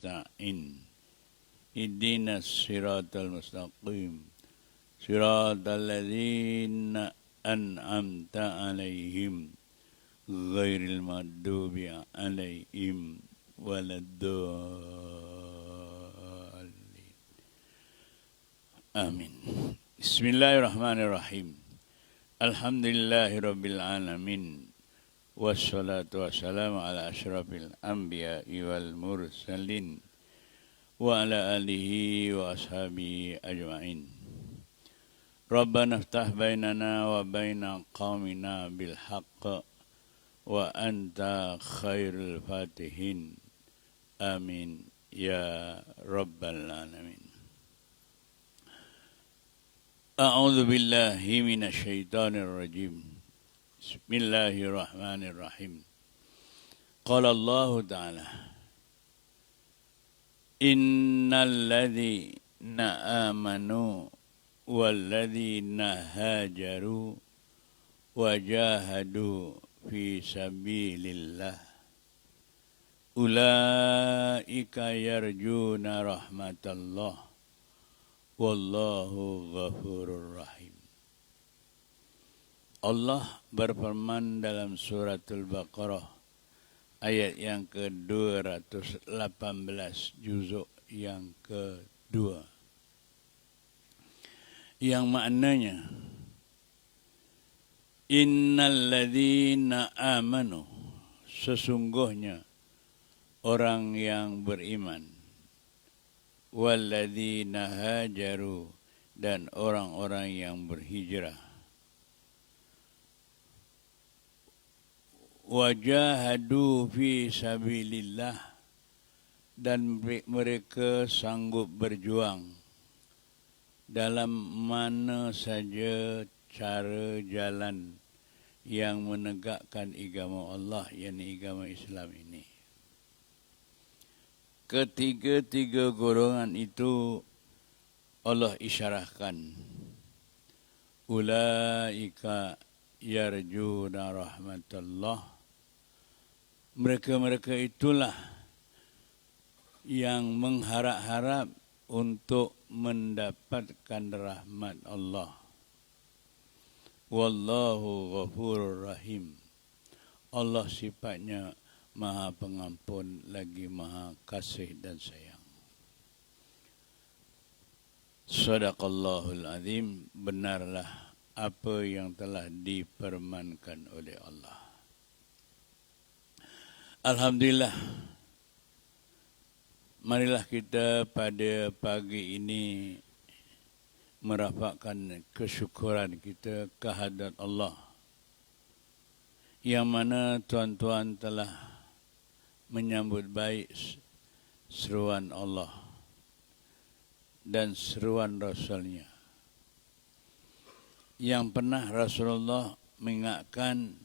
nasta'in. Ihdinas siratal mustaqim. Siratal ladzina an'amta 'alaihim ghairil maghdubi 'alaihim waladdallin. Amin. Bismillahirrahmanirrahim. Alhamdulillahirabbil alamin. Wassalatu wassalamu ala asyrafil anbiya'i wal mursalin wa ala alihi wa ashabihi ajma'in. Rabbana iftah bainana wa baina qaumina bil haqq wa anta khairul fatihin. Amin ya rabbal alamin. A'udzu billahi minasy syaithanir rajim. Bismillahirrahmanirrahim. Qala Allah Ta'ala, innal ladzina amanu wal ladzina hajaru wajahadu fi sabilillah ulaika yarjuna rahmatallah wallahu ghafurur rahim. Allah berfirman dalam suratul Baqarah ayat yang ke-218 juzuk yang kedua, yang maknanya innal ladzina amanu, sesungguhnya orang yang beriman, wal ladzina hajaru, dan orang-orang yang berhijrah, wajahadu fi sabilillah, dan mereka sanggup berjuang dalam mana saja cara jalan yang menegakkan agama Allah, yakni agama Islam ini. Ketiga-tiga golongan itu Allah isyarahkan, ulaika yarjuna rahmatullah, mereka-mereka itulah yang mengharap-harap untuk mendapatkan rahmat Allah. Wallahu ghafurur rahim. Allah sifatnya Maha Pengampun lagi Maha Kasih dan Sayang. Shadaqallahul azim. Benarlah apa yang telah dipermankan oleh Allah. Alhamdulillah. Marilah kita pada pagi ini merapatkan kesyukuran kita kehadrat Allah, yang mana tuan-tuan telah menyambut baik seruan Allah dan seruan Rasulnya, yang pernah Rasulullah mengingatkan,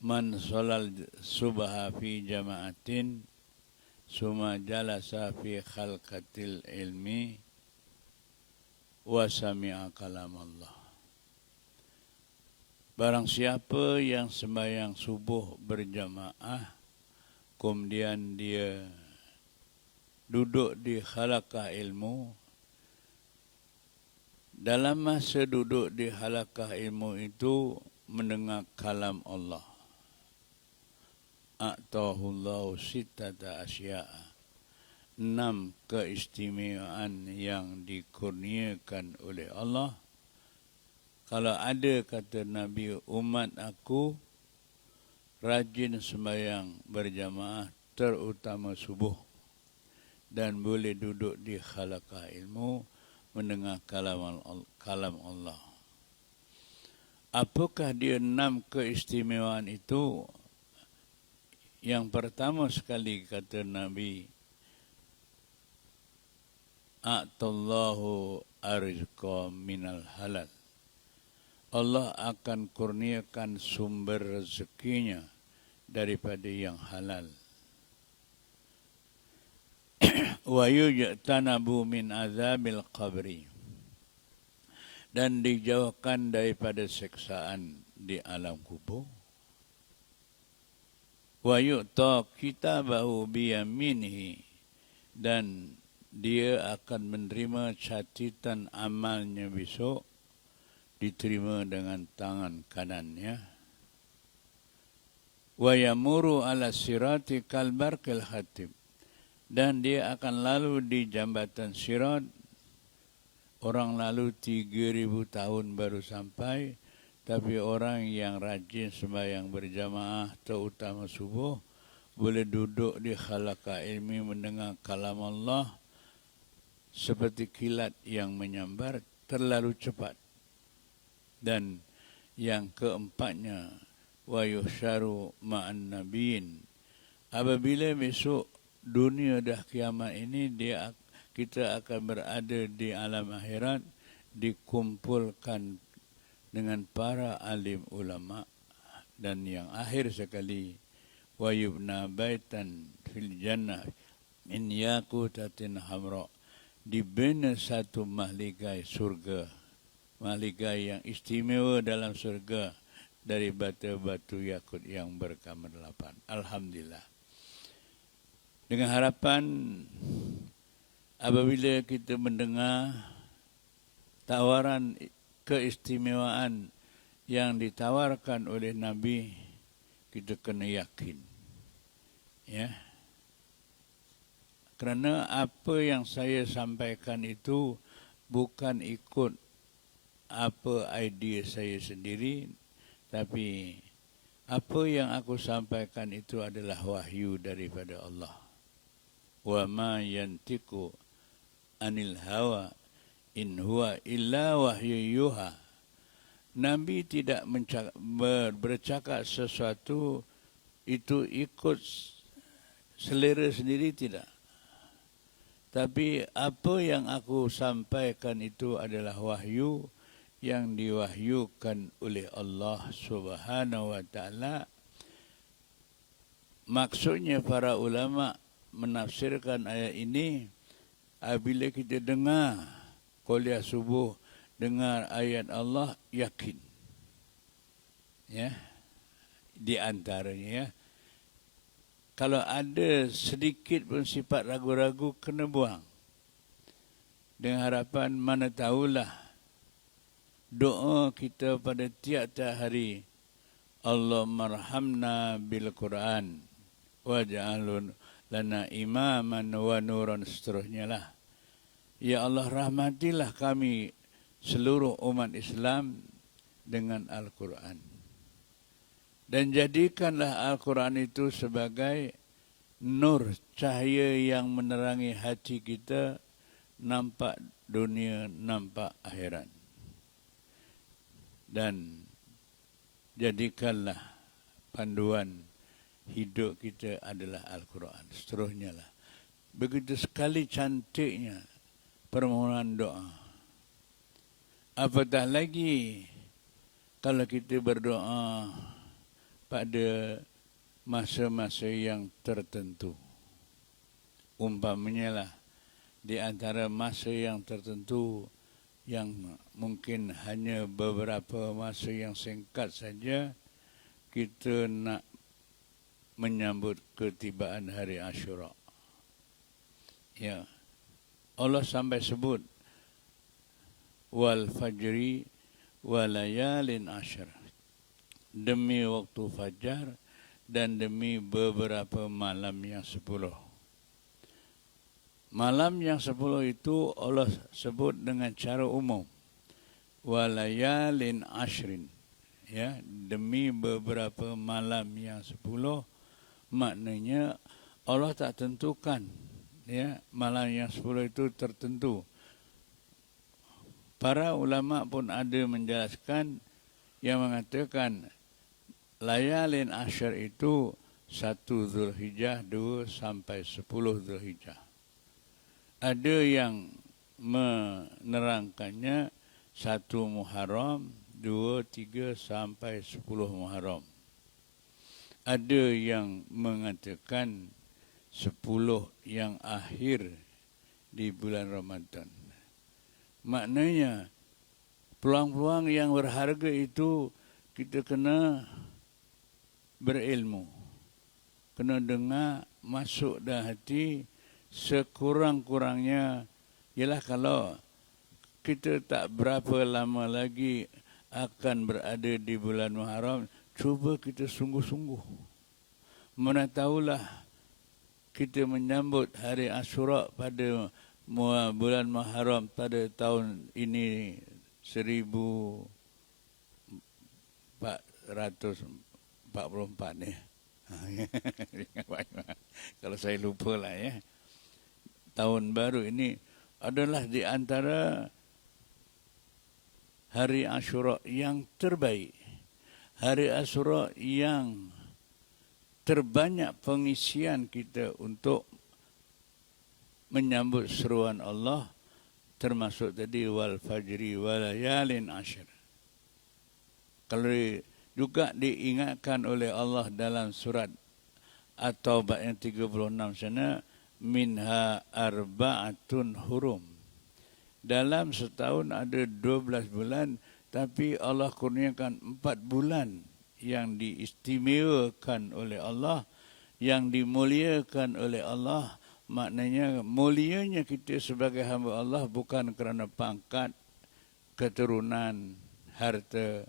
man sholal subha fi jama'atin summa jalasa fi khalqatil ilmi wa sami'a kalam Allah. Barang siapa yang sembahyang subuh berjamaah, kemudian dia duduk di halaqah ilmu, dalam masa duduk di halaqah ilmu itu mendengar kalam Allah, a'tahullahu sittata asya'a, 6 keistimewaan yang dikurniakan oleh Allah. Kalau ada, kata Nabi, umat aku rajin sembahyang berjamaah terutama subuh dan boleh duduk di halaqah ilmu mendengar kalam Allah. Apakah dia 6 keistimewaan itu? Yang pertama sekali, kata Nabi, a'tallahu arizqa minal halal. Allah akan kurniakan sumber rezekinya daripada yang halal. Wa yujtanabu min azabil qabri, dan dijauhkan daripada siksaan di alam kubur. Wa yu'ta kitabahu biyaminihi, dan dia akan menerima catatan amalnya besok, diterima dengan tangan kanannya. Wa yamuru ala sirati kal barqil khatib, dan dia akan lalu di jambatan sirat. Orang lalu 3.000 tahun baru sampai, tapi orang yang rajin sembahyang berjamaah terutama subuh boleh duduk di khalaqah ilmi mendengar kalam Allah seperti kilat yang menyambar terlalu cepat. Dan yang keempatnya, wa yuhsyaru ma'an nabiyyin. Apabila besok dunia dah kiamat ini, kita akan berada di alam akhirat, dikumpulkan dengan para alim ulama. Dan yang akhir sekali, wa yubna baitan fil jannah min yaqutatin hamra, dibina satu mahligai surga, mahligai yang istimewa dalam surga dari batu-batu yakut yang berkamerlapan. Alhamdulillah. Dengan harapan apabila kita mendengar tawaran keistimewaan yang ditawarkan oleh Nabi, kita kena yakin. Ya. Kerana apa yang saya sampaikan itu bukan ikut apa idea saya sendiri, tapi apa yang aku sampaikan itu adalah wahyu daripada Allah. Wa ma yantiqu anil hawa in huwa illa wahyu yuha. Nabi tidak bercakap sesuatu itu ikut selera sendiri, tidak. Tapi apa yang aku sampaikan itu adalah wahyu yang diwahyukan oleh Allah Subhanahu wa taala. Maksudnya para ulama menafsirkan ayat ini, apabila kita dengar kuliah subuh, dengar ayat Allah, yakin. Ya. Di antaranya, ya. Kalau ada sedikit pun sifat ragu-ragu, kena buang. Dengan harapan mana tahulah doa kita pada tiap-tiap hari, Allah marhamna bil Quran waj'alun lana imaman wa nuran, seterusnya lah. Ya Allah, rahmatilah kami seluruh umat Islam dengan Al-Quran. Dan jadikanlah Al-Quran itu sebagai nur, cahaya yang menerangi hati kita, nampak dunia, nampak akhirat. Dan jadikanlah panduan hidup kita adalah Al-Quran. Seterusnya lah. Begitu sekali cantiknya permohonan doa. Apatah lagi kalau kita berdoa pada masa-masa yang tertentu. Umpamanya lah, di antara masa yang tertentu yang mungkin hanya beberapa masa yang singkat saja, kita nak menyambut ketibaan hari Asyura. Ya. Allah sampai sebut wal fajri walayalin asyr, demi waktu fajar dan demi beberapa malam yang 10. Malam yang 10 itu Allah sebut dengan cara umum, walayalin ashrin, ya, demi beberapa malam yang 10. Maknanya Allah tak tentukan, ya, malam yang 10 itu tertentu. Para ulama pun ada menjelaskan yang mengatakan layalin asyr itu 1 Zulhijjah, 2 sampai 10 Zulhijjah. Ada yang menerangkannya 1 Muharram, 2, 3 sampai 10 Muharram. Ada yang mengatakan 10 yang akhir di bulan Ramadan. Maknanya peluang-peluang yang berharga itu kita kena berilmu, kena dengar, masuk dalam hati, sekurang-kurangnya ialah kalau kita tak berapa lama lagi akan berada di bulan Muharram, cuba kita sungguh-sungguh. Mana tahulah kita menyambut hari Ashura pada bulan Muharram pada tahun ini 1444 ni. Kalau saya lupa lah ya. Tahun baru ini adalah di antara hari Ashura yang terbaik. Hari Ashura yang terbanyak pengisian kita untuk menyambut seruan Allah, termasuk tadi wal fajri wal layalin ashir. Kalau juga diingatkan oleh Allah dalam surat At-Taubah yang 36 sana, minha arba'atun hurum. Dalam setahun ada 12 bulan, tapi Allah kurniakan 4 bulan yang diistimewakan oleh Allah, yang dimuliakan oleh Allah. Maknanya mulianya kita sebagai hamba Allah bukan kerana pangkat, keturunan, harta,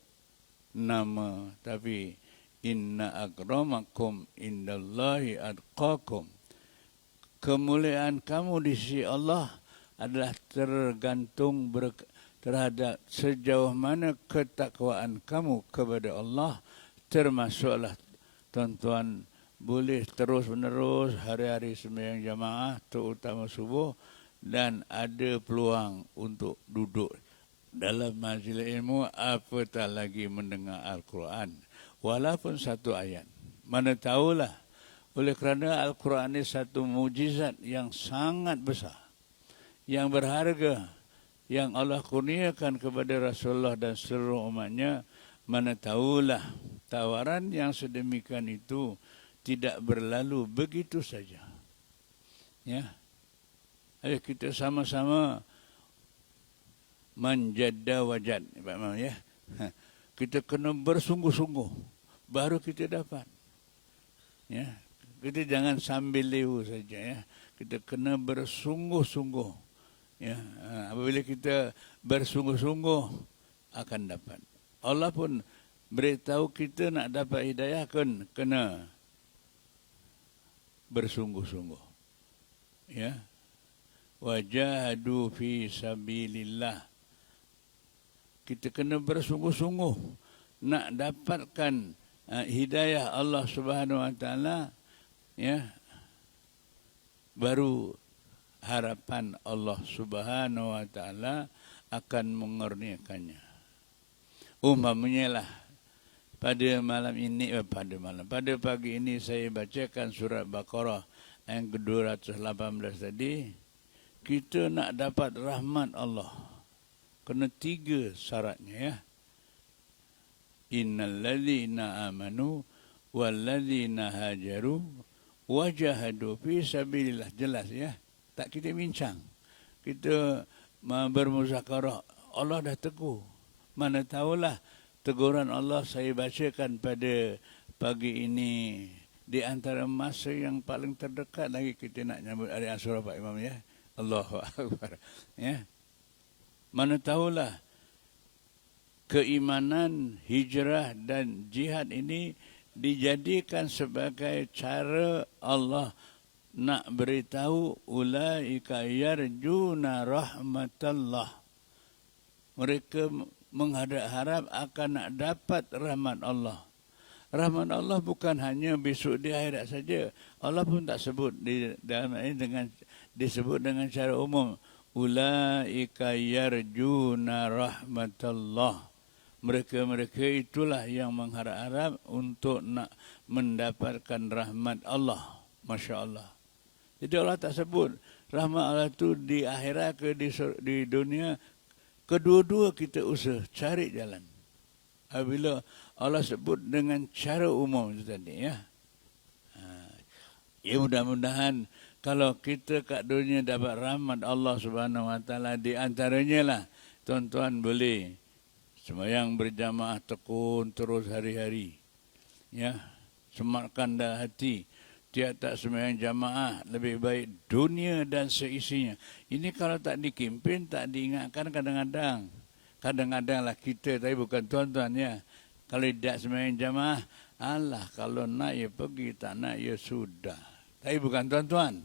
nama, tapi inna akramakum indallahi atqakum. Kemuliaan kamu di sisi Allah adalah tergantung terhadap sejauh mana ketakwaan kamu kepada Allah. Termasuklah tuan-tuan boleh terus-menerus hari-hari sembahyang jamaah terutama subuh, dan ada peluang untuk duduk dalam majlis ilmu, apatah lagi mendengar Al-Quran. Walaupun satu ayat. Mana tahulah, oleh kerana Al-Quran ini satu mujizat yang sangat besar, yang berharga, yang Allah kurniakan kepada Rasulullah dan seluruh umatnya. Mana tahulah tawaran yang sedemikian itu tidak berlalu begitu saja. Ya, ayo kita sama-sama manjadda wajad, ya. Kita kena bersungguh-sungguh baru kita dapat. Ya, kita jangan sambil lewu saja, ya. Kita kena bersungguh-sungguh. Ya, apabila kita bersungguh-sungguh akan dapat. Allah pun beritahu kita nak dapat hidayah kan kena bersungguh-sungguh. Ya. Wajahadu fi sabilillah. Kita kena bersungguh-sungguh nak dapatkan hidayah Allah Subhanahu Wa Taala, ya. Baru harapan Allah Subhanahu Wa Taala akan mengurniakannya. Umpamanya lah pada malam ini, pada pagi ini saya bacakan surat Baqarah yang ke-218 tadi. Kita nak dapat rahmat Allah, kena 3 syaratnya, ya. Innal ladzina amanu wal ladzina hajaru wajahadu fi sabilillah. Jelas, ya. Tak kita bincang. Kita bermuzakarah. Allah dah tegur. Mana tahulah teguran Allah saya bacakan pada pagi ini di antara masa yang paling terdekat lagi kita nak nyambut hari Ashura, Pak Imam, ya. Allahu Akbar. Ya. Mana tahulah keimanan, hijrah dan jihad ini dijadikan sebagai cara Allah nak beritahu ulaika yarjuna rahmatallah. Mereka mengharap akan nak dapat rahmat Allah. Rahmat Allah bukan hanya besok di akhirat saja. Allah pun tak sebut di dalam ini dengan disebut dengan cara umum. Ulaika yarjuna rahmatallah. Mereka-mereka itulah yang mengharap-harap untuk nak mendapatkan rahmat Allah. Masya Allah. Jadi Allah tak sebut rahmat Allah itu di akhirat ke di dunia. Kedua-dua kita usaha cari jalan. Apabila Allah sebut dengan cara umum itu tadi, ya. Ya, mudah-mudahan kalau kita kat dunia dapat rahmat Allah Subhanahu Wa Taala, di antaranya lah tuan-tuan boleh sembahyang berjamaah tekun terus hari-hari. Ya, sematkan dalam hati Dia tak sembahyang jamaah, lebih baik dunia dan seisinya. Ini kalau tak dikimpin, tak diingatkan kadang-kadang. Kadang-kadang lah kita, tapi bukan tuan-tuan ya. Kalau tidak sembahyang jamaah, alah kalau nak ya pergi, tak nak ya sudah. Tapi bukan tuan-tuan.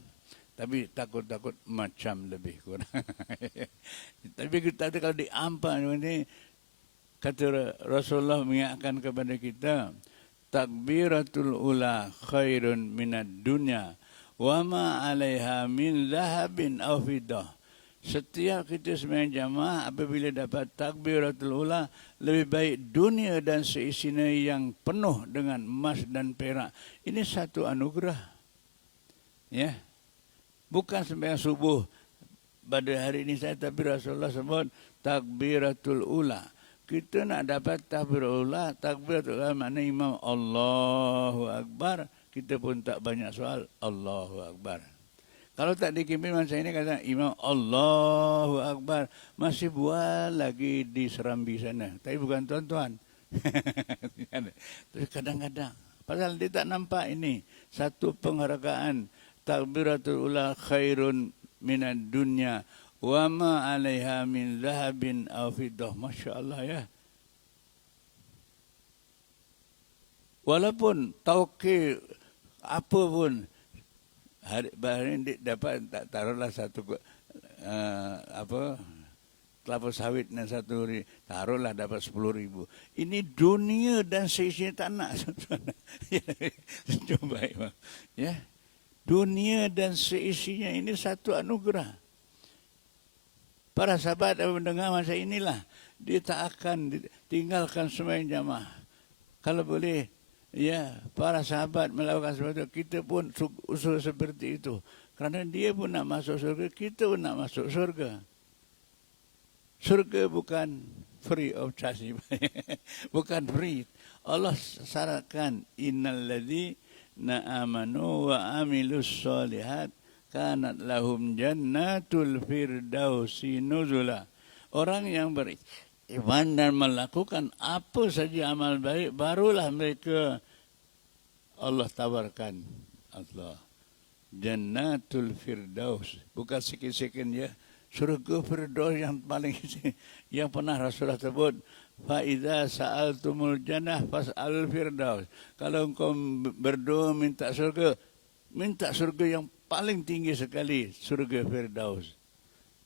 Tapi takut-takut macam lebih kurang. Tapi kita kalau diampan ini, kata Rasulullah mengingatkan kepada kita, takbiratul ula khairun minad dunya wa ma 'alaiha min zahabin aw fiddah. Setiap kita sembahyang jamaah apabila dapat takbiratul ula, lebih baik dunia dan seisinya yang penuh dengan emas dan perak. Ini satu anugerah. Ya. Bukan sembahyang subuh pada hari ini saya, tapi Rasulullah sebut takbiratul ula. Kita nak dapat takbiratul ula makna imam Allahu Akbar, kita pun tak banyak soal Allahu Akbar. Kalau tak dikimpin masa ini kata imam Allahu Akbar, masih buat lagi di Serambi sana. Tapi bukan tuan-tuan. Tapi kadang-kadang, pasal dia tak nampak ini satu penghargaan takbiratul ula khairun minad dunya wa ma 'alaiha min zahabin aw fiddah. Masya-Allah ya. Walaupun taukir apa pun hari ini dapat tak taruhlah satu kelapa sawit dan satu taruhlah dapat 10,000. Ini dunia dan seisinya tak nak. Coba ya. Dunia dan seisinya ini satu anugerah. Para sahabat yang mendengar masa inilah, dia tak akan tinggalkan sembahyang jamaah. Kalau boleh, ya, para sahabat melakukan sesuatu, kita pun usul seperti itu. Kerana dia pun nak masuk surga, kita pun nak masuk surga. Surga bukan free of charge. Bukan free. Allah syaratkan, innal ladzina amanu wa amilus solihat kanat lahum jannatul firdausi nuzula. Orang yang beriman dan melakukan apa saja amal baik, barulah mereka Allah tawarkan Allah jannatul firdaus. Bukan sikit-sikit ya, surga firdaus yang paling yang pernah Rasulullah sebut, fa idza sa'altumul jannah fas'al firdaus. Kalau engkau berdoa minta surga yang paling tinggi sekali, surga Firdaus.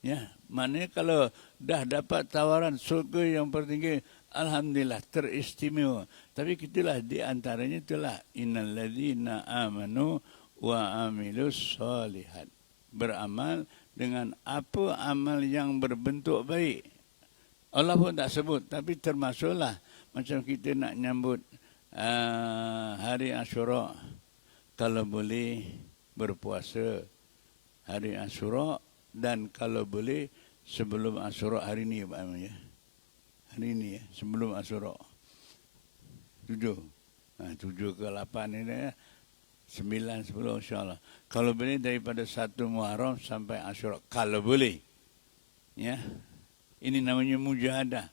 Ya, maknanya kalau dah dapat tawaran surga yang tertinggi, alhamdulillah teristimewa. Tapi kitalah di antaranya itulah innal ladzina amanu wa amilus solihat. Beramal dengan apa amal yang berbentuk baik. Allah pun tak sebut, tapi termasuklah macam kita nak nyambut hari Asyura, kalau boleh berpuasa hari Asyura, dan kalau boleh sebelum Asyura hari ni Pak Imam ya. Hari ni ya, sebelum Asyura. 7 ke 8 ni ya. 9, 10 insya-Allah. Kalau boleh daripada 1 Muharram sampai Asyura, kalau boleh. Ya. Ini namanya mujahadah.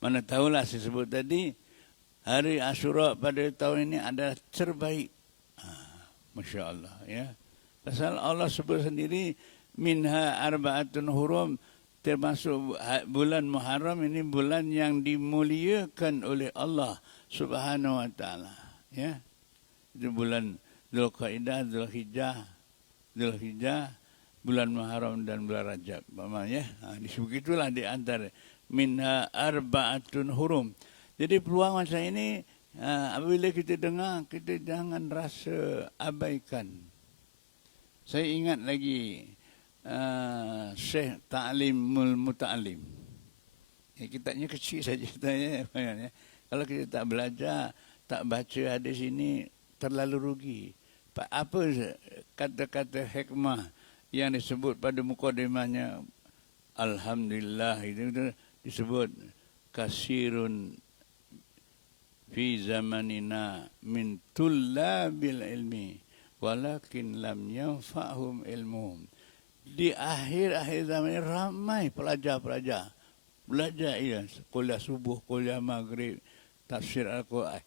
Mana tahulah saya sebut tadi, hari Asyura pada tahun ini adalah terbaik. Masya Allah ya. Pasal Allah sebut sendiri minha arba'atun hurum, termasuk bulan Muharram ini bulan yang dimuliakan oleh Allah Subhanahu wa taala ya. Itu bulan Dzulqa'dah, Dzulhijjah, bulan Muharram dan bulan Rajab. Ya. Begitulah di antara minha arba'atun hurum. Jadi peluang masa ini apabila kita dengar, kita jangan rasa abaikan. Saya ingat lagi Syekh Ta'limul Muta'alim. Ya, kitabnya kecil saja ceritanya. Ya. Kalau kita tak belajar, tak baca hadis ini, terlalu rugi. Apa kata-kata hikmah yang disebut pada mukadimahnya, alhamdulillah, itu disebut kasirun fi zamanina min tullabil ilmi walakin lam yanfa'hum ilmuhum. Di akhir-akhir zaman ini ramai pelajar-pelajar belajar ya, kuliah subuh, kuliah maghrib, tafsir Al-Quran,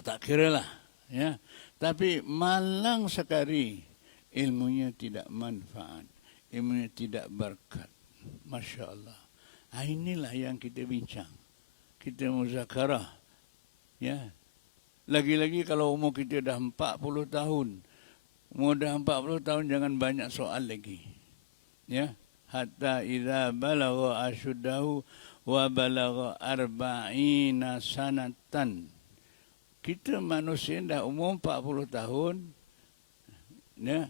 tak kira lah ya. Tapi malang sekali ilmunya tidak manfaat, ilmunya tidak berkat. Masya Allah. Inilah yang kita bincang, kita muzakarah. Ya, lagi-lagi kalau umur kita dah 40 tahun, umur dah 40 tahun jangan banyak soal lagi. Ya, hatta idza balagha ashuddahu wa balagha arba'ina sanatan. Kita manusia dah umur 40 tahun, ya,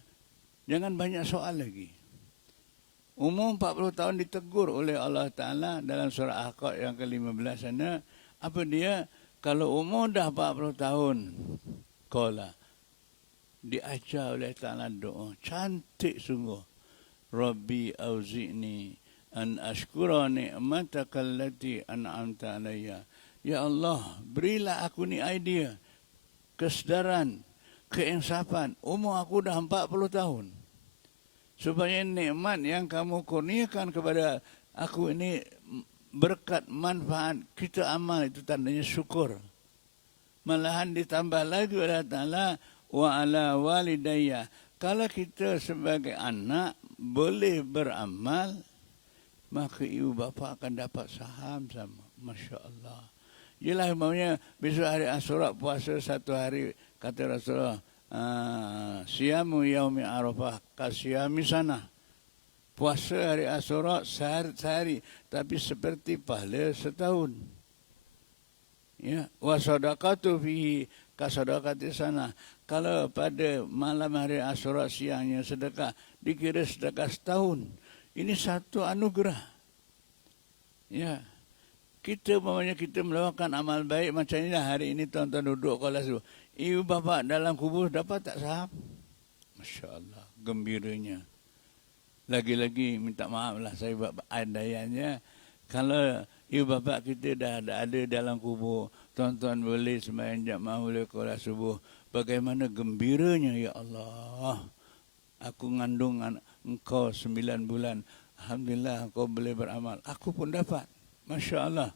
jangan banyak soal lagi. Umur 40 tahun ditegur oleh Allah Ta'ala dalam surah Ahqaf yang ke-15 sana. Apa dia? Kalau umur dah 40 tahun, qala, diajar oleh Ta'ala doa. Cantik sungguh. Rabbi auzi'ni an ashkura ni'mataka allati an'amta alayya. Ya Allah, berilah aku ni idea, kesedaran, keinsapan. Umur aku dah 40 tahun. Supaya nikmat yang kamu kurniakan kepada aku ini berkat, manfaat, kita amal, itu tandanya syukur. Malahan ditambah lagi oleh Ta'ala, wa ala walidayya. Kalau kita sebagai anak boleh beramal, maka ibu bapa akan dapat saham sama. Masya Allah. Yelah maunya besok hari Asyura puasa 1 hari, kata Rasulullah, siyamu yaumi Arafah kasyami sana. Puasa hari Asyura sehari, tapi seperti pahala setahun. Ya, wa sadaqatu fihi kasadaqati sana. Kalau pada malam hari Asyura siangnya sedekah, dikira sedekah setahun. Ini satu anugerah. Ya. Kita melakukan amal baik macam inilah hari ini tuan-tuan duduk kelas tu. Ibu bapa dalam kubur dapat tak saham? Masya Allah, gembiranya. Lagi-lagi minta maaf lah saya buat adayanya. Kalau ibu bapa kita dah ada dalam kubur, tuan-tuan boleh sembahyang jamaah boleh kelas subuh. Bagaimana gembiranya, ya Allah. Aku ngandung engkau 9 bulan. Alhamdulillah engkau boleh beramal. Aku pun dapat. Masya Allah.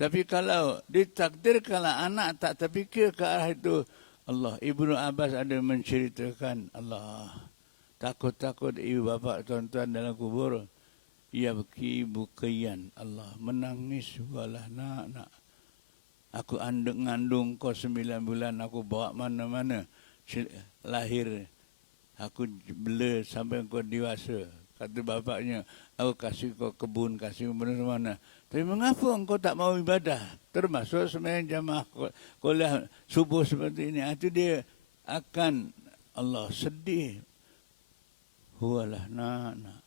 Tapi kalau ditakdirkanlah anak tak terfikir ke arah itu, Allah, Ibnu Abbas ada menceritakan, Allah, takut-takut ibu bapa tuan-tuan dalam kubur, ia beki bukian, Allah, menangis, walah nak. Aku ngandung kau 9 bulan, aku bawa mana-mana, lahir, aku bela sampai kau dewasa. Kata bapaknya, aku kasih kau kebun, kasih kau mana-mana. Tapi mengapa engkau tak mau ibadah? Termasuk sembahyang jamaah kuliah subuh seperti ini. Itu dia akan, Allah sedih. Huwalah nak.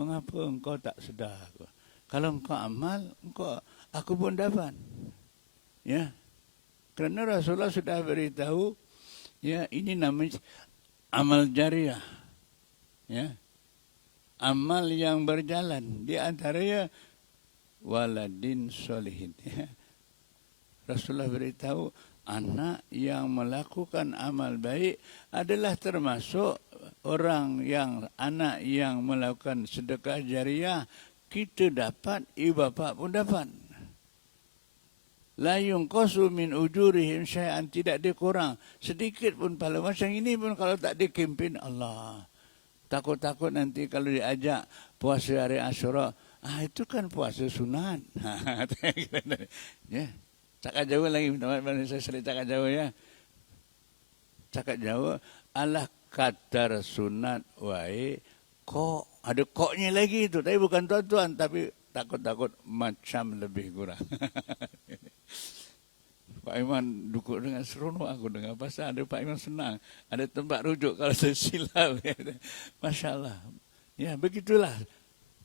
Mengapa engkau tak sedar? Kalau engkau amal, aku pun dapat. Ya. Kerana Rasulullah sudah beritahu, ya, ini namanya amal jariah. Ya. Amal yang berjalan. Di antaranya waladin solihin. Rasulullah beritahu, anak yang melakukan amal baik adalah termasuk anak yang melakukan sedekah jariah. Kita dapat, ibu bapa pun dapat. La yunqasu min ujurihim syai'an, tidak dikurang sedikit pun pahala. Macam ini pun kalau tak dikempin, Allah, takut-takut nanti kalau diajak puasa hari Asyura, itu kan puasa sunat. Ya, cakap Jawa lagi, saya sering cakap Jawa ya. Cakap Jawa, alah kadar sunat wae, kok ada koknya lagi itu. Tapi bukan tuan-tuan, tapi takut-takut macam lebih kurang. Pak Iman duduk dengan seronok aku dengar pasal ada Pak Iman senang. Ada tempat rujuk kalau saya silap. Masya Allah. Ya, begitulah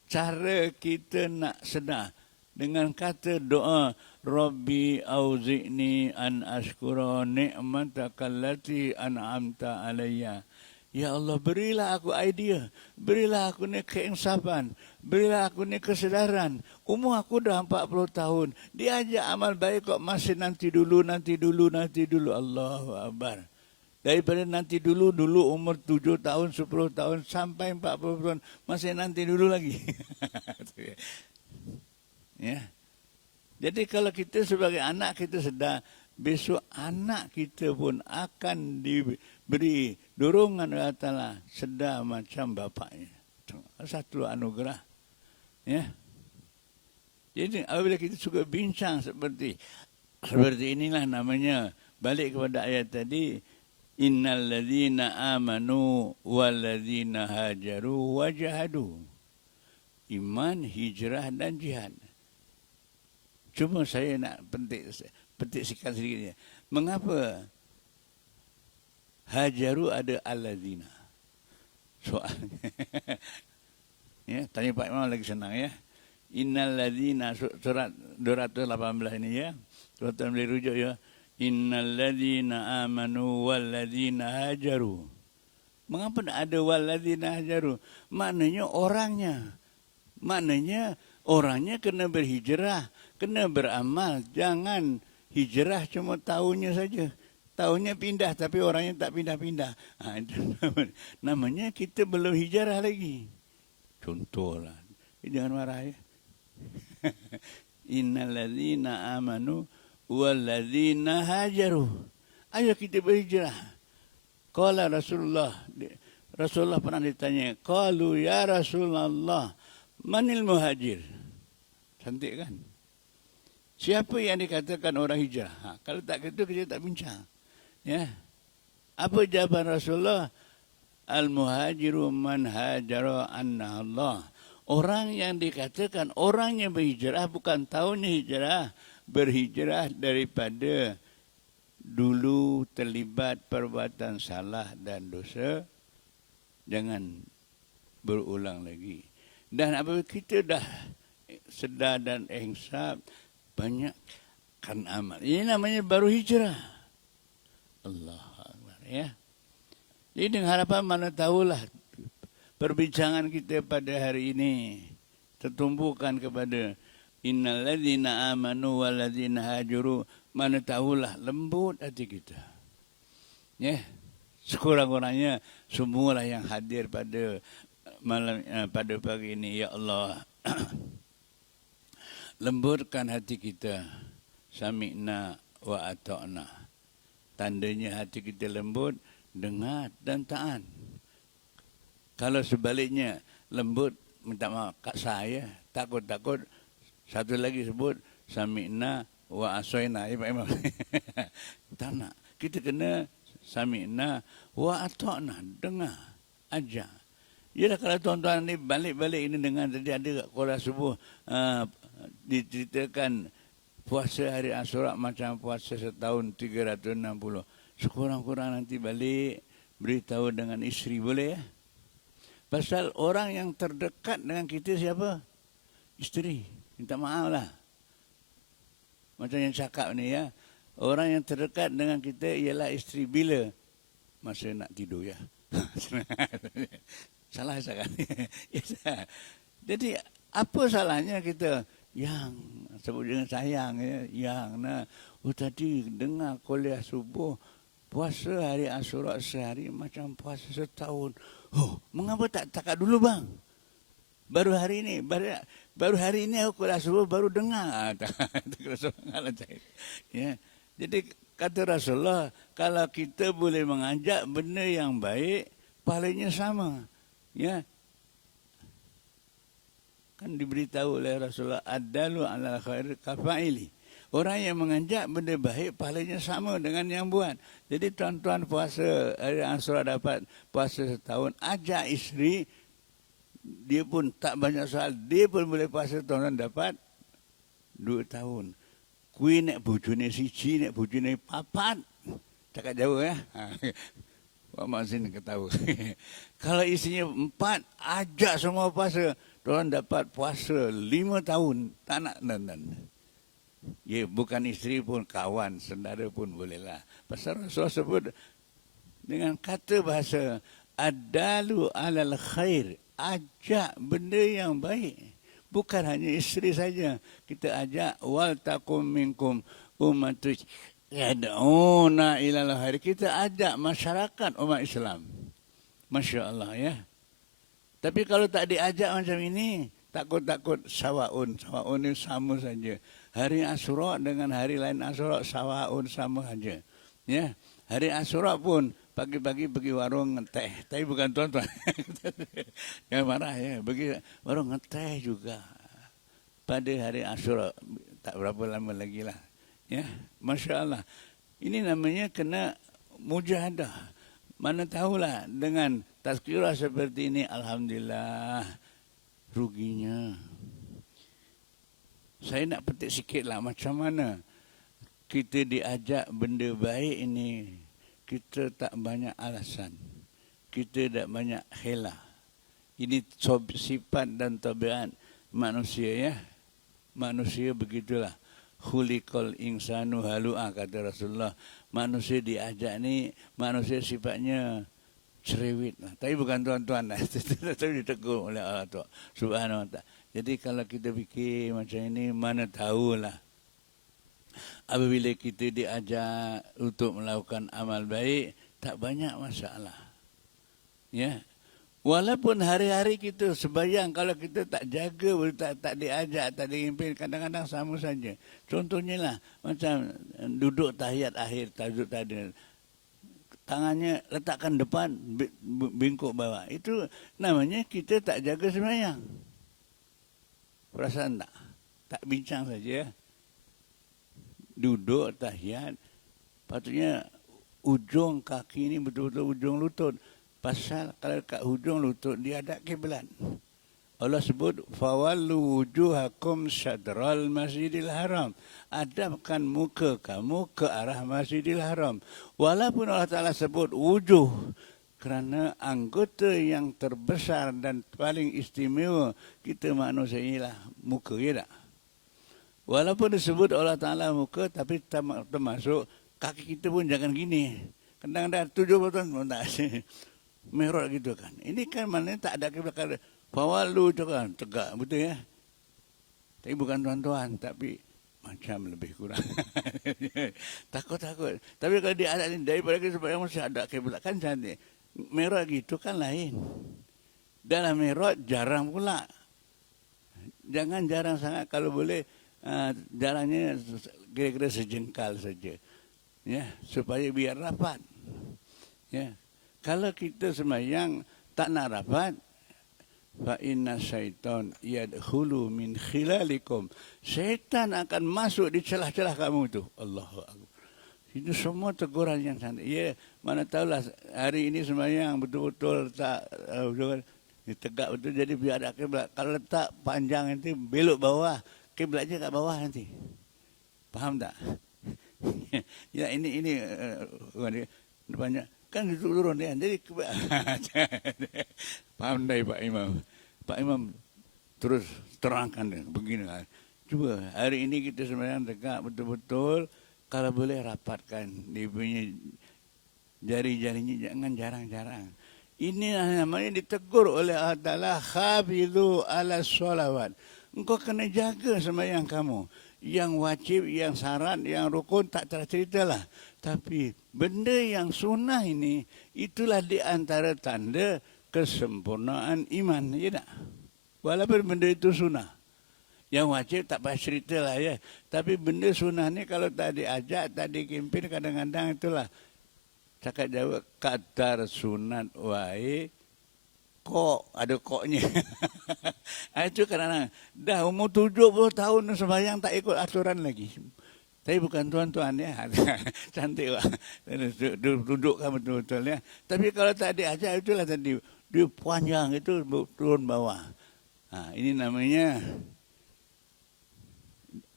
cara kita nak sedar. Dengan kata doa, Rabbi auzi'ni an ashkura ni'mataka allati an'amta alayya. Ya Allah, berilah aku idea, berilah aku ni keinsapan, berilah aku ni kesedaran. Umur aku dah 40 tahun, diajak amal baik kok masih nanti dulu. Allahu Akbar. Daripada nanti dulu umur 7 tahun, 10 tahun, sampai 40 tahun, masih nanti dulu lagi. Ya. Jadi kalau kita sebagai anak, kita sedar, besok anak kita pun akan diberi dorongan oleh Allah Ta'ala sedar macam bapaknya. Satu anugerah. Ya. Jadi apabila kita suka bincang seperti inilah namanya, balik kepada ayat tadi, innal ladzina amanu wal ladzina hajaru wajahadu. Iman, hijrah dan jihad. Cuma saya nak petik sikap sedikit. Mengapa hajaru ada al-ladzina? Soalnya. Ya, tanya Pak Imam lagi senang ya. Innal ladzina, surat 218 ini ya. Tuan-tuan boleh rujuk ya. Innal ladzina amanu wal ladzina hajaru. Mengapa tak ada wal ladzina hajaru? Maknanya orangnya. Maknanya orangnya kena berhijrah, kena beramal. Jangan hijrah cuma tahunnya saja. Tahunnya pindah tapi orangnya tak pindah-pindah. Namanya kita belum hijrah lagi. Contohlah. Jangan marah ya. Innal ladzina amanu wal ladzina hajaru. Ayo kita berhijrah. Qala Rasulullah pernah ditanya, qalu ya Rasulullah, manil muhajir? Cantik kan? Siapa yang dikatakan orang hijrah? Kalau tak gitu kita tak bincang. Ya. Apa jawaban Rasulullah? Al-muhajiru man hajara anna Allah. Orang yang dikatakan orang yang berhijrah bukan tahunnya hijrah, berhijrah daripada dulu terlibat perbuatan salah dan dosa, jangan berulang lagi. Dan apabila kita dah sedar dan ihsab, banyakkan amal. Ini namanya baru hijrah. Allah Akbar ya. Jadi dengan harapan mana tahulah perbincangan kita pada hari ini tertumpukan kepada innal ladzina amanu wal ladzina hajaru, mana tahulah lembut hati kita. Ya. Sekurang-kurangnya semualah yang hadir pada malam pada pagi ini, ya Allah. Lembutkan hati kita. Sami'na wa ata'na. Tandanya hati kita lembut, dengar dan taat. Kalau sebaliknya lembut, minta maaf kat saya, takut-takut, satu lagi sebut sami'na wa asoina. Ya Pak Imam. Tak nak. Kita kena sami'na wa ata'na, dengar, ajar. Yalah kalau tuan-tuan ni balik-balik ini dengan tadi ada Qur'an subuh diceritakan puasa hari Asyura macam puasa setahun 360. Sekurang-kurang nanti balik beritahu dengan isteri, boleh ya? Pasal orang yang terdekat dengan kita siapa? Isteri. Minta maaf lah. Macam yang cakap ni ya. Orang yang terdekat dengan kita ialah isteri. Bila? Masa nak tidur ya. Salah cakap. Jadi apa salahnya kita yang sebut dengan sayang ya, yang nah, tadi dengar kuliah subuh puasa hari Asyura sehari macam puasa setahun. Oh, mengapa tak cakap dulu bang? Baru hari ini, baru hari ini aku kuliah subuh baru dengar. Ya. Jadi kata Rasulullah, kalau kita boleh mengajak benda yang baik, pahalanya sama. Ya. Kan diberitahu oleh Rasulullah, ad-dalu 'alal khair kafa'ili. Orang yang mengajak benda baik, pahalanya sama dengan yang buat. Jadi tuan-tuan puasa hari Asyura dapat puasa setahun, ajak isteri, dia pun tak banyak soal, dia pun boleh puasa tuan-tuan dapat 2 tahun. Kui nak bujune siji, nak bujune papat. Cakap jauh ya. Pak Mazin ketahu. Kalau isinya 4, ajak semua puasa. Tuan dapat puasa 5 tahun. Tak nak dan. Ya, bukan isteri pun, kawan, saudara pun bolehlah. Pasal Rasulullah sebut dengan kata bahasa adalu alal khair. Ajak benda yang baik. Bukan hanya isteri saja. Kita ajak wal takum minkum ummatus yad'una ilal khair. Kita ajak masyarakat umat Islam. Masya Allah ya. Tapi kalau tak diajak macam ini, takut-takut sawaun. Sawaun ini sama saja. Hari Asyura dengan hari lain Asyura sawaun sama aja. Ya, hari Asyura pun pagi-pagi pergi warung ngeteh, tapi bukan tuan-tuan. Jangan marah ya, pergi warung ngeteh juga. Pada hari Asyura tak berapa lama lagi lah. Ya, Masya Allah. Ini namanya kena mujahadah. Mana tahulah dengan tazkirah seperti ini, alhamdulillah, ruginya. Saya nak petik sikit lah macam mana kita diajak benda baik ini, kita tak banyak alasan. Kita tak banyak helah. Ini sifat dan tabiat manusia ya. Manusia begitulah. Khuliqal insanu halu'a, kata Rasulullah. Manusia diajak ni, manusia sifatnya cerewet lah. Tapi bukan tuan-tuan lah. Tapi ditegur oleh Allah Subhanahu wa ta'ala. Jadi kalau kita fikir macam ini, mana tahulah. Apabila kita diajak untuk melakukan amal baik, tak banyak masalah. Ya. Walaupun hari-hari kita sembahyang, kalau kita tak jaga, tak diajak, tak diimpin, kadang-kadang sama saja. Contohnya lah, macam duduk tahiyat akhir, tajuk tadi. Tangannya letakkan depan, bingkuk bawah. Itu namanya kita tak jaga sembahyang. Perasaan tak? Tak bincang saja. Duduk tahiyat, patutnya ujung kaki ini betul-betul ujung lutut. Pasal kalau kat hujung lutut dia ada kiblat. Allah sebut fawallu wujuhakum syadral masjidil haram. Hadapkan muka kamu ke arah Masjidil Haram. Walaupun Allah Taala sebut wujuh, kerana anggota yang terbesar dan paling istimewa kita manusia inilah muka, ya tak? Walaupun disebut Allah Ta'ala muka, tapi termasuk kaki kita pun jangan gini. Kadang-kadang 70 tahun pun tak merot gitu kan. Ini kan maknanya tak ada kebelakang. Fawalu juga tegak, betul ya? Tapi bukan tuan-tuan, tapi macam lebih kurang. Takut-takut. Tapi kalau dia ada daripada kita sebab masih ada kebelakang cantik. Merot gitu kan lain. Dalam merot jarang pula. Jangan jarang sangat, kalau boleh jarangnya kira-kira sejengkal saja. Ya, supaya biar rapat. Ya. Kalau kita sembahyang tak nak rapat, fa inna syaitan yadkhulu min khilalikum. Syaitan akan masuk di celah-celah kamu tu. Allahu akbar. Itu semua teguran yang cantik. Ya, mana tahulah hari ini sembahyang betul-betul tak tegak betul, jadi biar ada kiblat. Kalau letak panjang nanti belok bawah, kiblatnya kat bawah nanti. Faham tak? Ya ini banyak kan duduk turun dia. Jadi faham dah Pak Imam. Pak Imam terus terangkan dia begini kan. Cuba hari ini kita sembahyang tegak betul-betul. Kalau boleh rapatkan dia punya jari-jarinya, jangan jarang-jarang. Ini namanya ditegur oleh Allah Ta'ala, khafidhu ala sholawat. Engkau kena jaga sembahyang kamu. Yang wajib, yang syarat, yang rukun tak terceritalah. Tapi benda yang sunnah ini, itulah di antara tanda kesempurnaan iman. Ya tak? Walaupun benda itu sunnah. Yang wajib tak payah cerita lah ya. Tapi benda sunnah ni kalau tak diajak, tak dikimpin, kadang-kadang itulah. Cakap jawab, kadar sunat wae, kok ada koknya. Itu kadang-kadang, dah umur 70 tahun sembahyang tak ikut aturan lagi. Tapi bukan tuan-tuan ya. Cantik lah. Dudukkan betul-betul ya. Tapi kalau tak diajak, itulah tadi. Dia panjang itu turun bawah. Ini namanya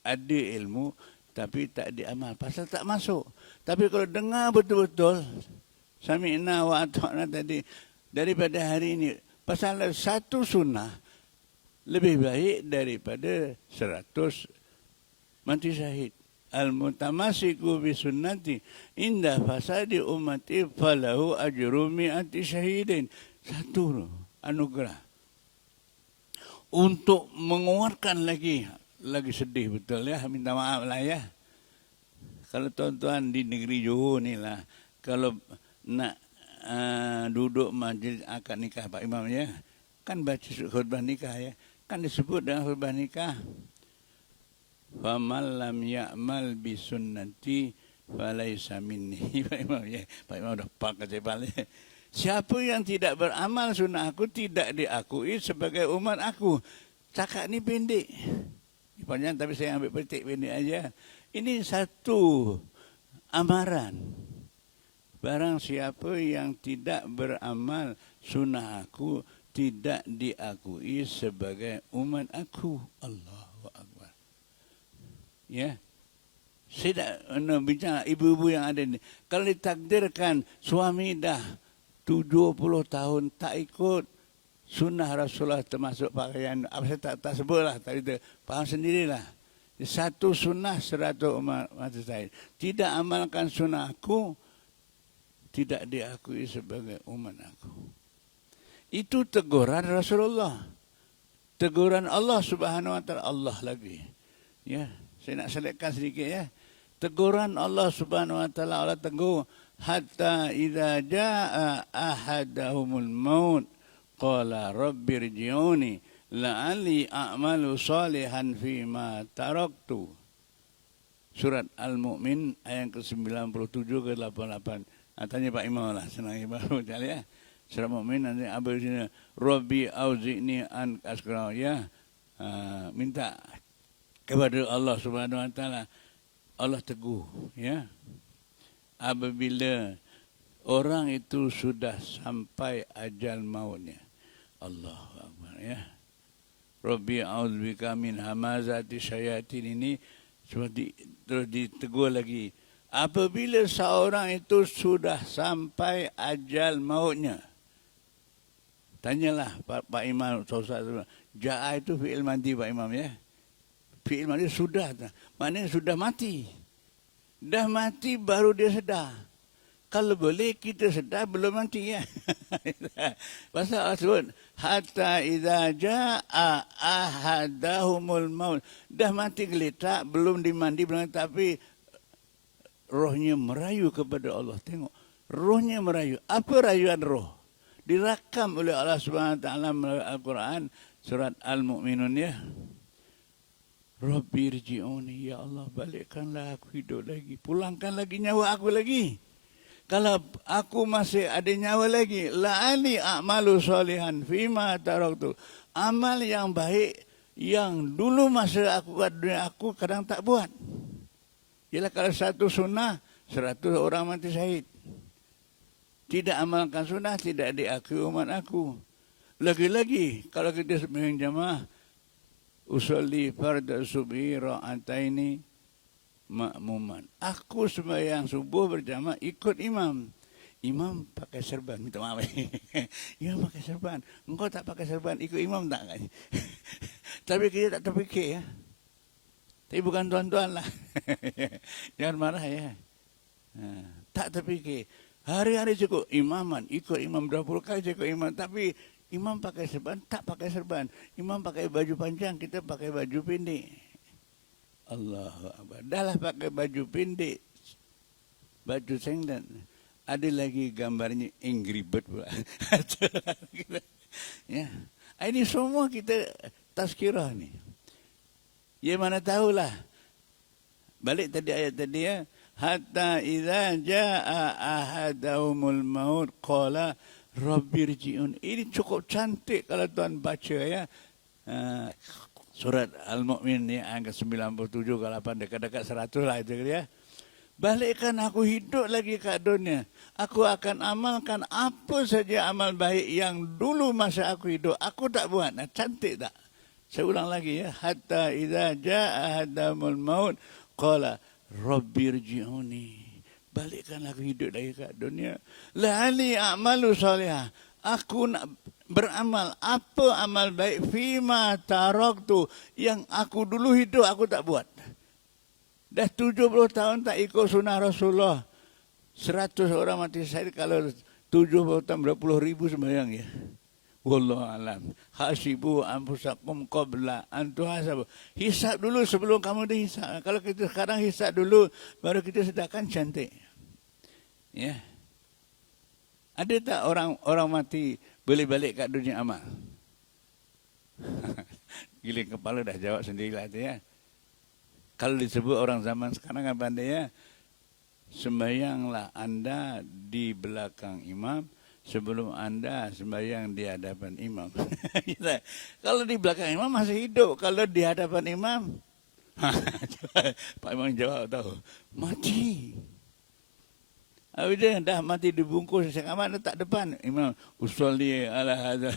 ada ilmu tapi tak diamal, pasal tak masuk. Tapi kalau dengar betul-betul sami'na wa ata'na tadi, daripada hari ini, pasal satu sunnah lebih baik daripada 100 mati syahid. Al-mutamasiku bi sunnati inda fasadi ummati falahu ajru mi'ati syahidin. Satu anugerah. Untuk menguatkan lagi sedih betul ya, minta maaf lah ya. Kalau tuan-tuan di negeri Johor ni lah, kalau nak duduk majlis akad nikah Pak Imam ya, kan baca khutbah nikah ya, kan disebut dalam khutbah nikah, faman lam ya'mal bi sunnati falaisa minni. Pak Imam ya, Pak Imam dah pakai kepala. Siapa yang tidak beramal sunnah aku tidak diakui sebagai umat aku. Cakap ni pendek. Panjang tapi saya ambil petik pendek aja. Ini satu amaran. Barang siapa yang tidak beramal sunnah aku tidak diakui sebagai umat aku. Allahu Akbar. Ya. Saya nak bincang ibu-ibu yang ada ni. Kalau ditakdirkan suami dah 70 tahun tak ikut sunnah Rasulullah termasuk pakaian. Apa saya tak sebutlah. Tapi faham sendirilah. Satu sunnah 100 umat saya. Tidak amalkan sunnah aku tidak diakui sebagai umat aku. Itu teguran Rasulullah. Teguran Allah Subhanahu wa taala. Allah lagi. Ya, saya nak selitkan sedikit ya. Teguran Allah Subhanahu wa taala, Allah tegur, hatta idza jaa ahadahumul maut qala rabbirji'uni la'alli a'malu salihan fima taraktu. Surat Al-Mu'min ayat ke-97 ke 88. Tanya Pak Imam lah, senang Imam ya. Surah Mu'min nanti abang sini, Rabbi auzi'ni an askara ya. Minta kepada Allah Subhanahu wa taala. Allah teguh ya. Apabila orang itu sudah sampai ajal mautnya. Allahu Akbar ya. Rabbi auzubika min hamazati syayatin ini seperti terus ditegur lagi. Apabila seorang itu sudah sampai ajal mautnya. Tanyalah Pak Imam Ustaz. Ja'a itu fi'il madi Pak Imam ya. Fi'il madi sudah. Maknanya sudah mati. Dah mati baru dia sedar. Kalau boleh kita sedar belum mati ya. Pasal Allah sebut hatta idza jaa ahadahumul maut. Dah mati geletak, belum dimandi, belum, tapi rohnya merayu kepada Allah. Tengok, rohnya merayu. Apa rayuan roh? Dirakam oleh Allah Subhanahu wa taala melalui Al-Quran surat Al-Mu'minun ya. Rabbi irji'uni, ya Allah balikkanlah aku hidup lagi. Pulangkan lagi nyawa aku lagi. Kalau aku masih ada nyawa lagi, la'ali a'malu salihan fima taraktu. Amal yang baik yang dulu masa aku kat dunia aku kadang tak buat. Ialah kalau satu sunnah, 100 orang mati syahid. Tidak amalkan sunnah, tidak diakui umat aku. Lagi-lagi, kalau kita sembahyang jamaah, usolli farda subhi ra'ataini ma'muman. Aku sembahyang subuh berjamaah ikut imam. Imam pakai serban, minta maaf. Imam pakai serban. Engkau tak pakai serban, ikut imam tak? Tapi kita tak terfikir ya. Tapi bukan tuan-tuan lah. Jangan marah ya. Tak terfikir. Hari-hari cukup imaman. Ikut imam 20 kali cukup imam. Tapi imam pakai serban, tak pakai serban. Imam pakai baju panjang, kita pakai baju pendek. Allahu Akbar. Dahlah pakai baju pendek. Baju sengdan. Ada lagi gambarnya Angry Bird pula. Ya. Ini semua kita tazkirah ni. Ya mana tahulah. Balik tadi ayat tadi ya. Hatta idza jaa ahadahumul maut qala rabbirji'un. Ini cukup cantik kalau tuan baca ya. Surat Al-Mu'min ni angka 97 ke 8 dekat-dekat 100 lah itu ya. Balikkan aku hidup lagi kat dunia. Aku akan amalkan apa saja amal baik yang dulu masa aku hidup aku tak buat. Nah, cantik tak? Saya ulang lagi ya. Hatta idza jaa ahadahumul maut qala rabbirji'uni. Balikkan aku hidup lagi kat dunia. La'ali a'malu salihah. Aku nak beramal apa amal baik fima taraktu yang aku dulu hidup aku tak buat. Dah 70 tahun tak ikut sunnah Rasulullah. 100 orang mati syahid kalau 70 tahun berapa puluh ribu sembahyang ya. Wallahu alam. Hasibu anfusakum qabla an tuhasabu. Hisab dulu sebelum kamu dihisab. Kalau kita sekarang hisab dulu baru kita sedarkan cantik. Ya. Ada tak orang mati boleh balik kat dunia amal? Giling kepala dah jawab sendirilah tu ya. Kalau disebut orang zaman sekarang apa anda ya? Sembahyanglah anda di belakang imam sebelum anda sembahyang di hadapan imam. Kalau di belakang imam masih hidup, kalau di hadapan imam, Pak Imam jawab tahu, mati. Habis dia dah mati dibungkus, saya mana tak depan. Imam, usolli ala hadza.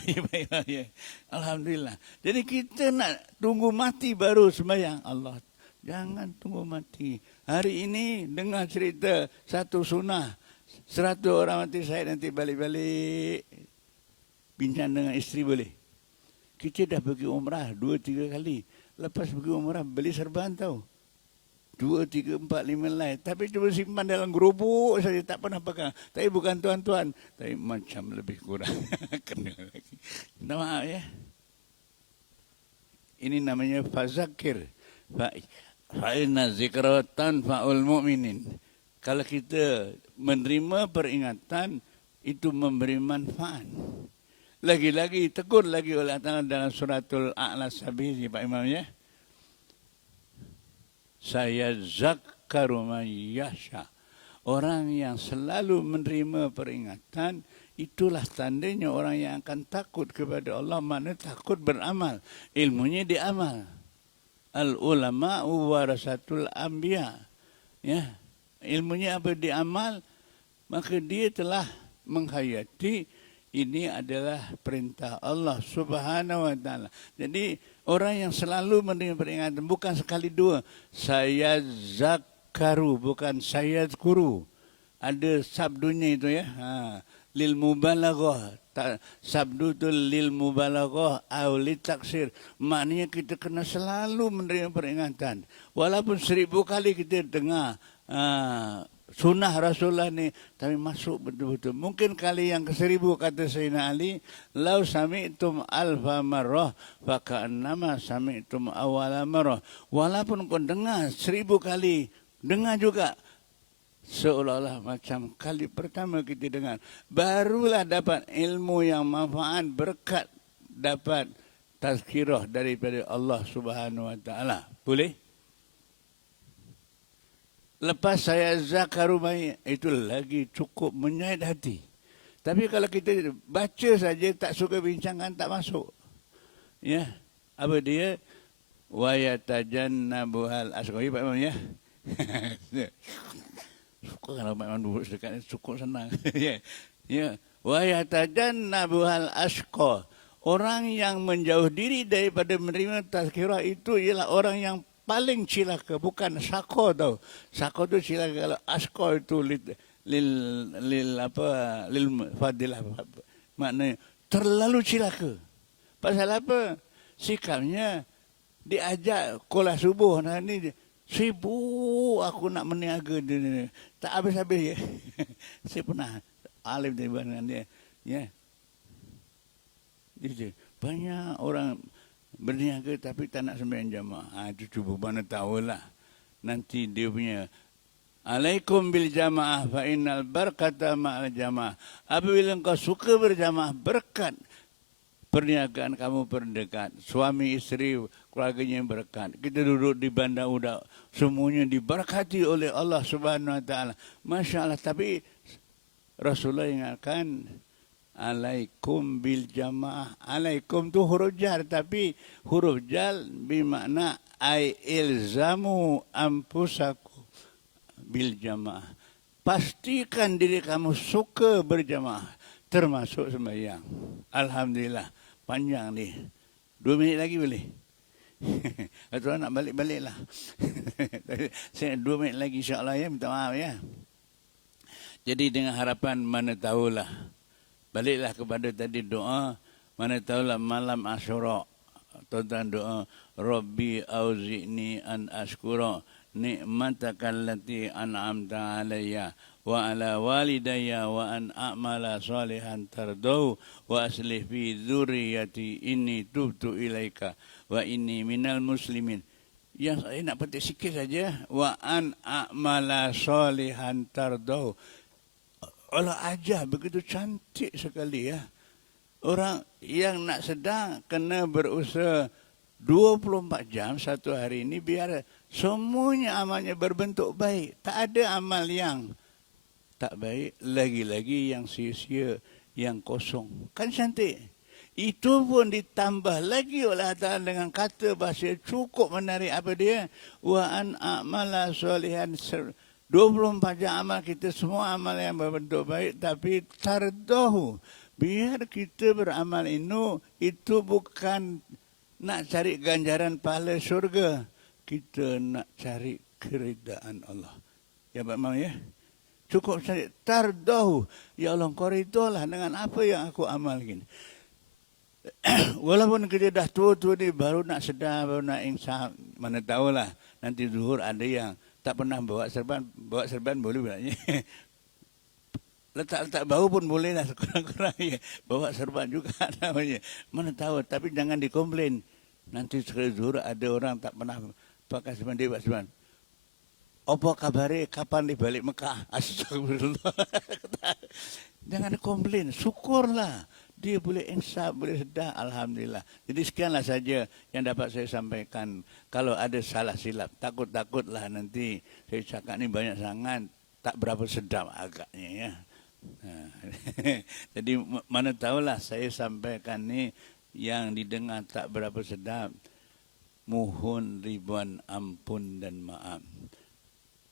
Alhamdulillah. Jadi kita nak tunggu mati baru sembahyang. Allah, jangan tunggu mati. Hari ini dengar cerita satu sunnah. 100 orang mati saya nanti balik-balik. Bincang dengan isteri boleh. Kita dah pergi umrah 2-3 kali. Lepas pergi umrah beli serban tahu. 2, 3, 4, 5 helai. Tapi cuma simpan dalam gerobok saja. Tak pernah pegang. Tapi bukan tuan-tuan. Tapi macam lebih kurang. Kena lagi. Minta maaf ya. Ini namanya fazakir. Fa'inna zikra tanfa'ul mu'minin. Kalau kita menerima peringatan, itu memberi manfaat. Lagi-lagi tegur lagi oleh Allah dalam suratul A'la Sabiri, Pak Imam ya. Saya zakkaru man yasha. Orang yang selalu menerima peringatan, itulah tandanya orang yang akan takut kepada Allah, makna takut beramal. Ilmunya diamal. Al-ulama'u warasatul anbiya. Ya, ilmunya apa diamal, maka dia telah menghayati ini adalah perintah Allah Subhanahu wa taala. Jadi orang yang selalu menerima peringatan, bukan sekali dua. Saya zakaru, bukan saya zkuru. Ada sabdunya itu ya. Lil mubalaghah. Sabdu itu lil mubalaghah atau lil taksir. Maknanya kita kena selalu menerima peringatan. Walaupun 1000 kali kita dengar sunnah Rasulullah ni, tapi masuk betul-betul. Mungkin kali yang ke-1000 kata Sayyidina Ali, lau sami'tum alfa marrah faka'annama sami'tum awala marrah. Walaupun kau dengar 1000 kali, dengar juga seolah-olah macam kali pertama kita dengar. Barulah dapat ilmu yang manfaat, berkat dapat tazkirah daripada Allah Subhanahu wa taala. Boleh? Lepas saya zakarumai, itu lagi cukup menyayat hati. Tapi kalau kita baca saja, tak suka bincangkan, tak masuk. Ya, apa dia? Wa yatajannabuhal asqa. Pak Imam ya. Suka kalau Pak Imam duduk dekat ni, cukup senang. Ya. Ya, wa yatajannabuhal asqa. Orang yang menjauh diri daripada menerima tazkirah itu ialah orang yang paling cilaka, bukan sako tau. Sako tu cilaka, kalau asko itu lil fadilah. Maknanya terlalu cilaka. Pasal apa? Sikapnya diajak kolah subuh, nah ni sibuk aku nak meniaga dia. Tak habis-habis ya. Saya pernah alim dengan dia. Ya. Banyak orang berniaga tapi tak nak sembahyang jamaah. Itu cuba mana tahulah. Nanti dia punya alaikum bil jamaah fa innal barakata ma'al jamaah. Apabila engkau suka berjamaah, berkat perniagaan kamu berdekat. Suami isteri keluarganya berkat. Kita duduk di bandar udang, semuanya diberkati oleh Allah Subhanahu wa taala. Masya-Allah. Tapi Rasulullah ingatkan, alaikum bil jamaah. Alaikum tu huruf jar, tapi huruf jar bermakna ai ilzamu ampusakum bil jamaah. Pastikan diri kamu suka berjamaah, termasuk sembahyang. Alhamdulillah, panjang ni. 2 minit lagi boleh? Atau nak balik-balik lah. Saya 2 minit lagi insya-Allah ya, minta maaf ya. Jadi dengan harapan mana tahulah, baliklah kepada tadi doa, mana tahulah malam Asyura, tuan doa, Rabbi auzi'ni an ashkura ni'mataka allati an'amta alayya wa ala walidayya wa an a'mala salihan tardau wa aslih fi dzurriyyati inni tubtu ilaika wa inni minal muslimin. Yang saya nak petik sikit saja, wa an a'mala salihan tardau. Allah ajar begitu cantik sekali ya. Orang yang nak sedang kena berusaha 24 jam satu hari ini biar semuanya amalnya berbentuk baik. Tak ada amal yang tak baik, lagi-lagi yang sia-sia, yang kosong. Kan cantik. Itu pun ditambah lagi oleh Allah Ta'ala dengan kata bahasa cukup menarik apa dia? Wa an a'mala solihan 24 jam amal kita semua amal yang berbentuk baik tapi tardahu. Biar kita beramal itu bukan nak cari ganjaran pahala syurga. Kita nak cari keridaan Allah. Ya Pak Mam ya? Cukup cari tardahu. Ya Allah kau ridalah dengan apa yang aku amalkan. Walaupun kita dah tua-tua ni baru nak sedar, baru nak insaf. Mana tahulah nanti zuhur ada yang tak pernah bawa serban boleh bilangnya. Letak-letak bau pun boleh lah sekurang-kurang ya. Bawa serban juga namanya. Mana tahu, tapi jangan dikomplain. Nanti sekali zuhur ada orang tak pernah pakai serban, dia buat serban. Apa kabarnya, kapan dia balik Mekah? Astagfirullah. Jangan komplain, syukurlah. Dia boleh insaf, boleh sedar, alhamdulillah. Jadi sekianlah saja yang dapat saya sampaikan. Kalau ada salah silap, takut-takutlah nanti saya cakap ni banyak sangat, tak berapa sedap agaknya ya. Jadi mana tahulah saya sampaikan ni yang didengar tak berapa sedap. Mohon ribuan ampun dan maaf.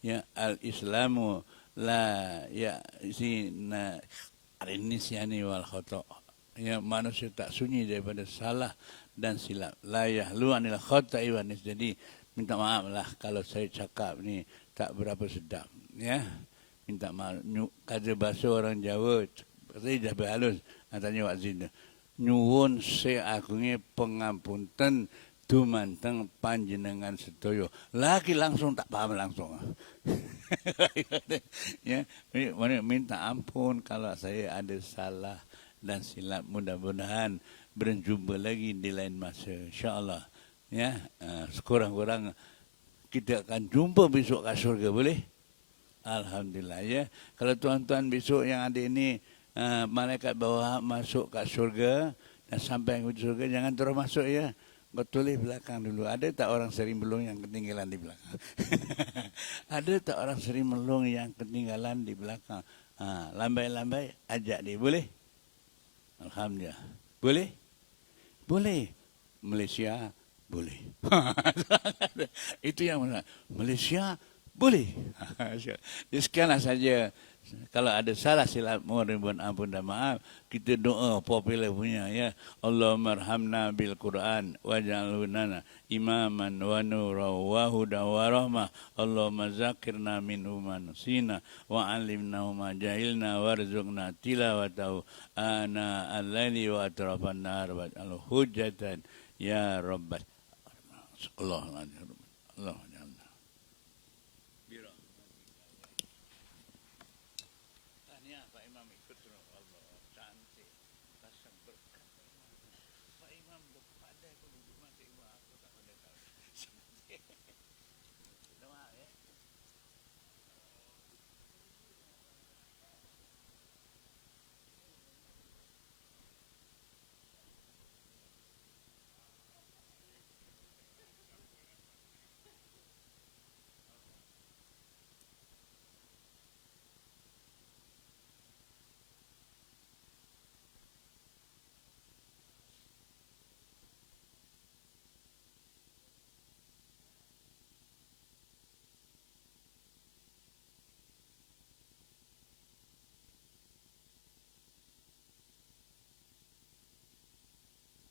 Ya al-Islamu la ya zina al-nisyani wal khata'. Ya manusia tak sunyi daripada salah dan silap. La yahlu anil khata'i wa nis. Jadi minta maaf lah kalau saya cakap ni tak berapa sedap. Ya. Minta maaf. Kata bahasa orang Jawa, saya dah berhalus. Tanya Wak Zin. Nyuwun seagungnya pengampunten dumanteng panjenengan sedaya. Lagi langsung tak paham langsung. Ya, minta ampun kalau saya ada salah dan silap. Mudah-mudahan berjumpa lagi di lain masa, insya-Allah. Ya, sekurang-kurang kita akan jumpa besok kat syurga, boleh? Alhamdulillah ya. Kalau tuan-tuan besok yang ada ini malaikat bawa masuk kat syurga dan sampai ke syurga, jangan terus masuk ya. Kau tulis belakang dulu. Ada tak orang sering belung yang ketinggalan di belakang? Ada tak orang sering melung yang ketinggalan di belakang? Lambai-lambai ajak dia, boleh? Alhamdulillah. Boleh? Boleh. Malaysia boleh. Itu yang mana? Malaysia boleh. Jadi sekianlah saja. Kalau ada salah silap, mohon ribuan ampun dan maaf. Kita doa popular punya ya. Allahumma arhamna bil Quran waj'alhu lana imaman wa nuran wa hudan wa rahmah. Allahumma zakirna minhu ma nusina wa 'allimna ma jahilna warzuqna tilawatahu ana al-laili wa atrafan nahar waj'alhu hujjatan ya rabbal alamin. Allah